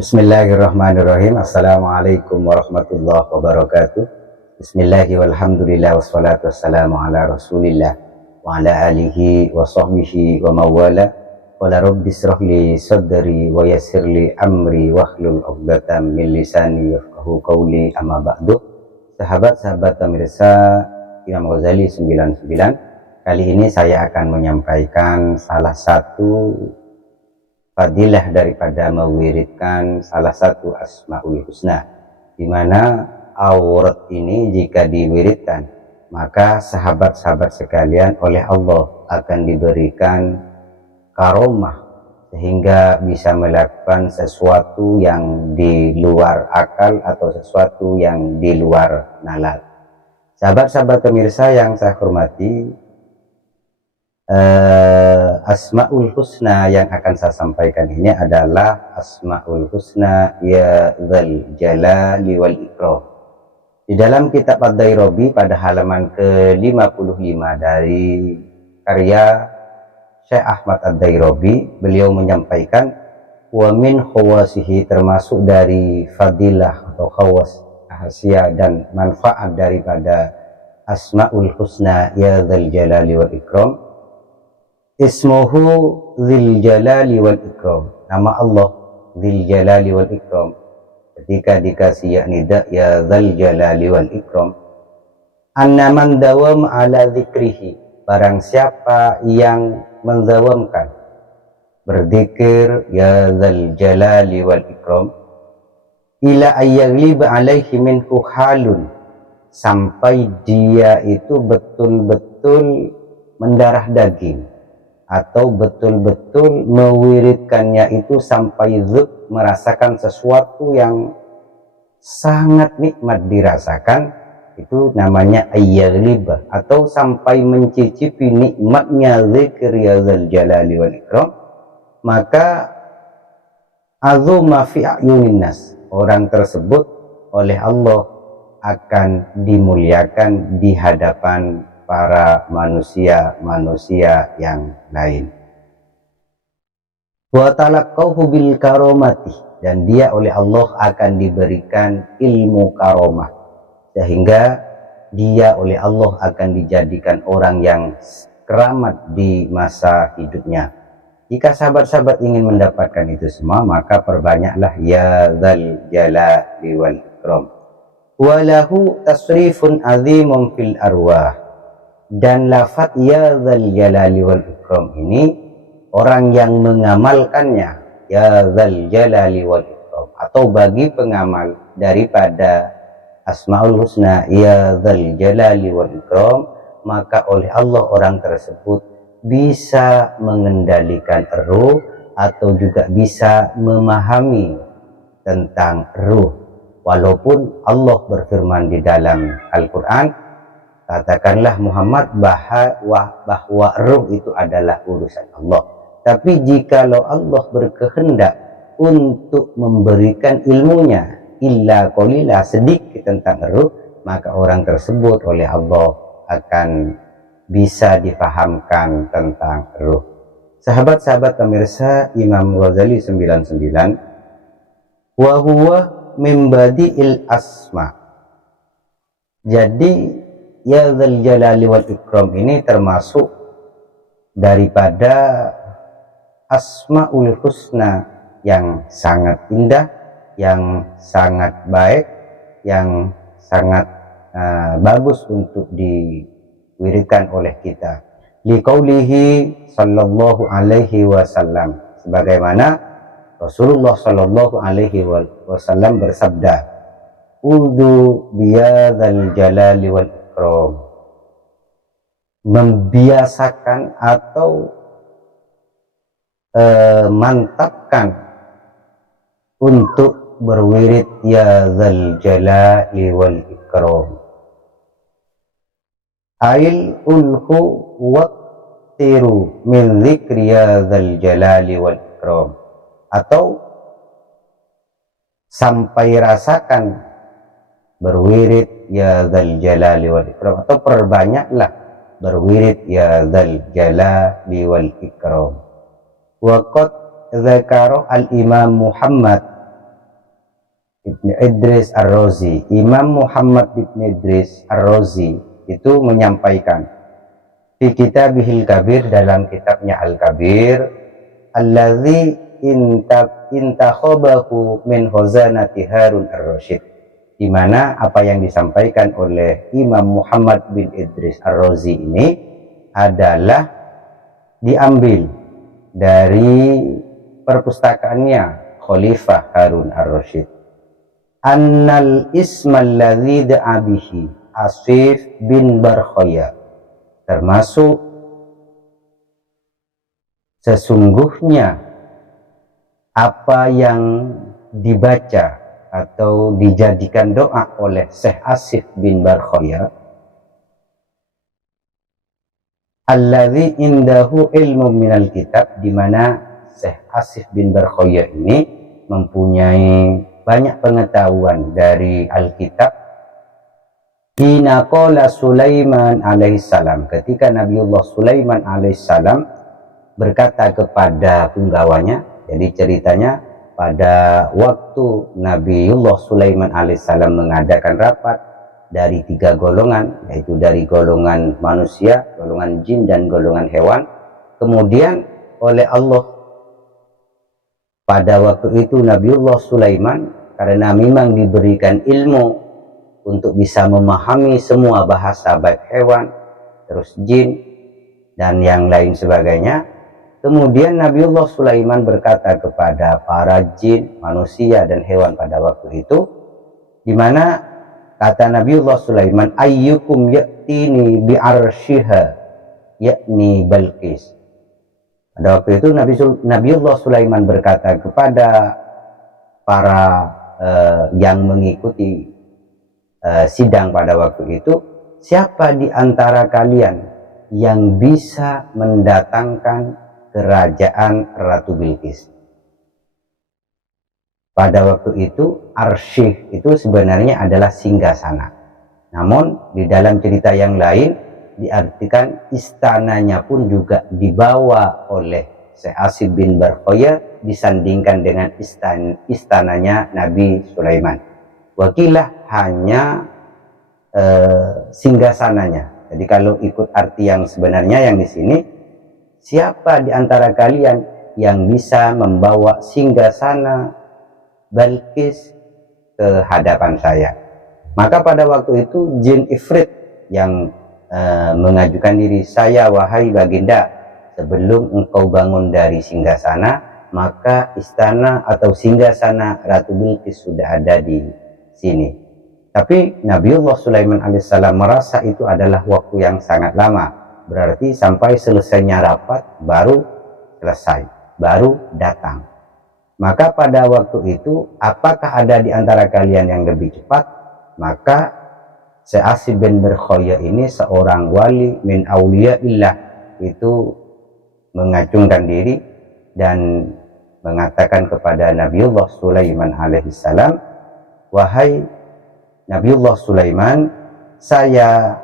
Bismillahirrahmanirrahim. Assalamualaikum warahmatullahi wabarakatuh. Bismillahi walhamdulillah wassalatu wassalamu ala rasulillah wa ala alihi wa sahbihi wa mawala. Qala rabbi israh li sadri wa yassir li amri wahlul 'uqdatam min lisani yafqahu qawli, amma ba'du. Sahabat-sahabat pemirsa Imam Ghazali 99, kali ini saya akan menyampaikan salah satu fadilah daripada mewiridkan salah satu Asmaul Husna, di mana aurat ini jika diwiridkan maka sahabat-sahabat sekalian oleh Allah akan diberikan karomah sehingga bisa melakukan sesuatu yang di luar akal atau sesuatu yang di luar nalar. Sahabat-sahabat pemirsa yang saya hormati, Asmaul Husna yang akan saya sampaikan ini adalah Asmaul Husna ya Dzal Jalali wal Ikram. Di dalam kitab Ad-Dairabi pada halaman ke-55 dari karya Syekh Ahmad Ad-Dairabi, beliau menyampaikan wa min khawasihi, termasuk dari fadilah atau khawas, rahasia dan manfaat daripada Asmaul Husna ya Dzal Jalali wal Ikram, ismuhu Dzil Jalali wal Ikram. Nama Allah Dzil Jalali wal Ikram ketika dikasih nida ya Dzal Jalali wal Ikram, anna man dawam ala dzikrihi, barang siapa yang mendawamkan berzikir ya Dzal Jalali wal Ikram, ila ayyaghliba alaihi minhu halun, sampai dia itu betul-betul mendarah daging atau betul-betul mewiridkannya itu sampai zuk, merasakan sesuatu yang sangat nikmat dirasakan, itu namanya ayyaghliba, atau sampai mencicipi nikmatnya zikir ya Dzal Jalali wal Ikram, maka azuma fi a'yunin nas, orang tersebut oleh Allah akan dimuliakan di hadapan para manusia-manusia yang lain. Wa talaqqahu bil karomati, dan dia oleh Allah akan diberikan ilmu karomah, sehingga dia oleh Allah akan dijadikan orang yang keramat di masa hidupnya. Jika sahabat-sahabat ingin mendapatkan itu semua, maka perbanyaklah ya Dzal Jalali wal Ikram. Walahu tasrifun azimun fil arwah, dan lafaz ya Dzal Jalali wal Ikram ini orang yang mengamalkannya ya Dzal Jalali wal Ikram, atau bagi pengamal daripada Asmaul Husna ya Dzal Jalali wal Ikram, maka oleh Allah orang tersebut bisa mengendalikan ruh atau juga bisa memahami tentang ruh. Walaupun Allah berfirman di dalam Al-Quran, katakanlah Muhammad bahwa ruh itu adalah urusan Allah. Tapi jikalau Allah berkehendak untuk memberikan ilmunya illa qalila, sedikit tentang ruh, maka orang tersebut oleh Allah akan bisa difahamkan tentang ruh. Sahabat-sahabat pemirsa Imam Ghazali 99, wa huwa min badi'il asma. Jadi ya Dzal Jalali wal Ikram ini termasuk daripada Asmaul Husna yang sangat indah, yang sangat baik, yang sangat bagus untuk diwiridkan oleh kita. Liqaulihi sallallahu alaihi wasallam, sebagaimana Rasulullah sallallahu alaihi wasallam bersabda, udu biya Dzal Jalali wal Ikram, membiasakan atau mantapkan untuk berwirid ya Dzal Jalali wal Ikram. Ail ulhu waqtiru min dzikri ya Dzal Jalali wal Ikram, atau sampai rasakan berwirid ya Dzal Jalali wal Ikram, atau perbanyaklah berwirid ya Dzal Jalali wal Ikram. Wa qad dzakara al-Imam Muhammad Ibnu Idris Ar-Razi, Imam Muhammad Ibnu Idris Ar-Razi itu menyampaikan di Kitabihil Kabir, dalam kitabnya Al-Kabir, allazi intakhabahu min khazanati Harun Ar-Rasyid, di mana apa yang disampaikan oleh Imam Muhammad bin Idris Ar-Razi ini adalah diambil dari perpustakaannya Khalifah Harun Ar-Rasyid. Annal ismal ladzi da'a bihi Asif bin Barkhaya, termasuk sesungguhnya apa yang dibaca atau dijadikan doa oleh Syekh Asif bin Barkhaya, alladzi indahu ilmu minal kitab, di mana Syekh Asif bin Barkhaya ini mempunyai banyak pengetahuan dari Alkitab. Hina qala Sulaiman alaihissalam, ketika Nabiullah Sulaiman alaihissalam berkata kepada punggawanya. Jadi ceritanya pada waktu Nabiullah Sulaiman alaihissalam mengadakan rapat dari 3 golongan, yaitu dari golongan manusia, golongan jin, dan golongan hewan. Kemudian oleh Allah pada waktu itu Nabiullah Sulaiman, karena memang diberikan ilmu untuk bisa memahami semua bahasa, baik hewan, terus jin, dan yang lain sebagainya. Kemudian Nabiullah Sulaiman berkata kepada para jin, manusia, dan hewan pada waktu itu, di mana kata Nabiullah Sulaiman, ayyukum ya'tini bi'arshiha, yakni Balqis. Pada waktu itu Nabiullah Sulaiman berkata kepada para yang mengikuti sidang pada waktu itu, siapa di antara kalian yang bisa mendatangkan kerajaan Ratu Bilqis? Pada waktu itu arsyih itu sebenarnya adalah singgasana, namun di dalam cerita yang lain diartikan istananya pun juga dibawa oleh Syekh Asif bin Barkhaya, disandingkan dengan istananya Nabi Sulaiman. Wakilah hanya singgasananya. Jadi kalau ikut arti yang sebenarnya yang di sini, siapa di antara kalian yang bisa membawa singgasana Balqis ke hadapan saya? Maka pada waktu itu jin Ifrit yang mengajukan diri, saya wahai baginda, sebelum engkau bangun dari singgasana, maka istana atau singgasana Ratu Bilqis sudah ada di sini. Tapi Nabiullah Sulaiman alaihissalam merasa itu adalah waktu yang sangat lama, berarti sampai selesainya rapat baru selesai, baru datang. Maka pada waktu itu, apakah ada di antara kalian yang lebih cepat? Maka Syekh Asif bin Barkhaya ini seorang wali min auliyaillah itu mengacungkan diri dan mengatakan kepada Nabiullah Sulaiman alaihissalam, wahai Nabiullah Sulaiman, saya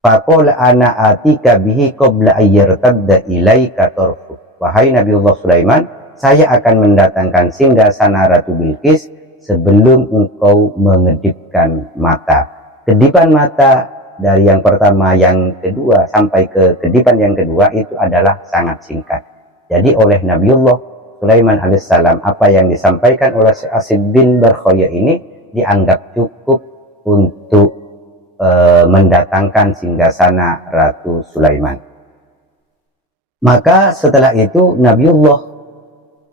faqala ana atika bihi qabla ayyartadda ilaika tarfu. Wahai Nabiullah Sulaiman, saya akan mendatangkan singgasana Ratu Bilqis sebelum engkau mengedipkan mata. Kedipan mata dari yang pertama, yang kedua, sampai ke kedipan yang kedua itu adalah sangat singkat. Jadi oleh Nabiullah Sulaiman alaihissalam, apa yang disampaikan oleh Syekh Asif bin Barkhaya ini dianggap cukup untuk mendatangkan singgasana Ratu Sulaiman. Maka setelah itu Nabiullah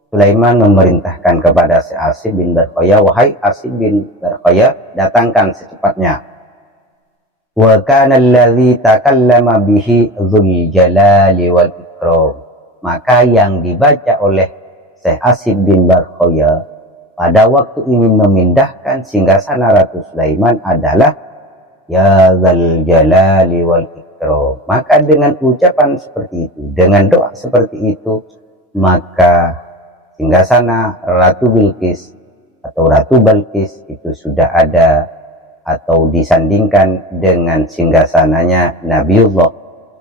Sulaiman memerintahkan kepada Syekh Asif bin Barkhaya, wahai Asif bin Barkhaya, datangkan secepatnya. Wa kana allazi takallama bihi dzul jalali wal ikram. Maka yang dibaca oleh Syekh Asif bin Barkhaya pada waktu ingin memindahkan singgasana Ratu Sulaiman adalah ya dzal jalali wal ikram. Maka dengan ucapan seperti itu, dengan doa seperti itu, maka singgasana Ratu Bilqis atau Ratu Balqis itu sudah ada atau disandingkan dengan singgasananya Nabiullah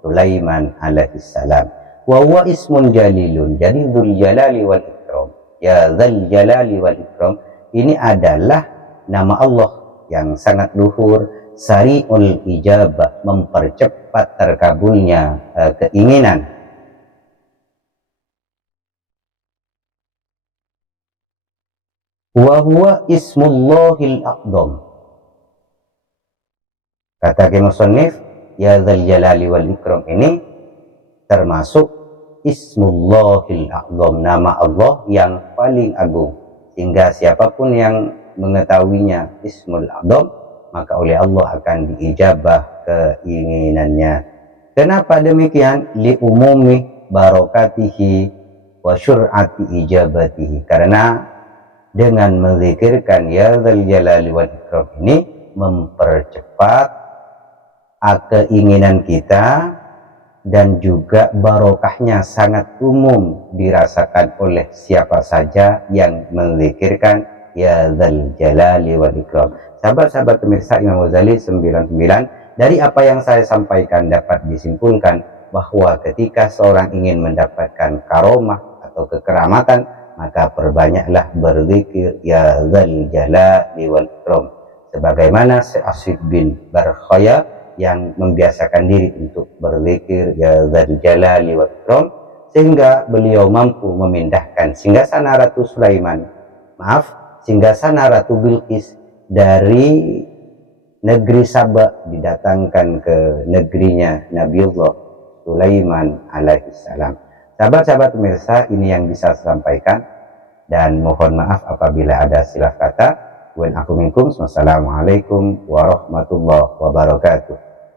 Sulaiman alaihissalam. Wa huwa ismun jalilun, jadi dzul jalali wal ikram, ya dzal jalali wal ikram, ini adalah nama Allah yang sangat luhur, sari'ul ijabah, mempercepat terkabulnya keinginan. Wa huwa ismullahil a'dham. Kata musannif, ya dzal jalali wal ikram ini termasuk ismullahil a'dham, nama Allah yang paling agung, sehingga siapapun yang mengetahuinya ismul a'dham, maka oleh Allah akan diijabah keinginannya. Kenapa demikian? Li umumi barokatihi wa syur'ati ijabatihi, karena dengan menzikirkan ya dzal jalali wal ikram ini mempercepat keinginan kita, dan juga barokahnya sangat umum dirasakan oleh siapa saja yang menzikirkan ya dzal jalali wal ikram. Sahabat-sahabat pemirsa Imam Ghazali 99, dari apa yang saya sampaikan dapat disimpulkan bahwa ketika seorang ingin mendapatkan karomah atau kekeramatan, maka perbanyaklah berzikir ya dzal jalali wal ikram, sebagaimana Syekh Asyid bin Barkhaya yang membiasakan diri untuk berzikir ya dzal jalali wal ikram, sehingga beliau mampu memindahkan singgasana Ratu Sulaiman, singgasana Ratu Bilqis dari negeri Saba didatangkan ke negerinya Nabiullah Sulaiman alaihissalam. Sahabat-sahabat pemirsa, ini yang bisa saya sampaikan, dan mohon maaf apabila ada silap kata. Wassalamualaikum warahmatullahi wabarakatuh.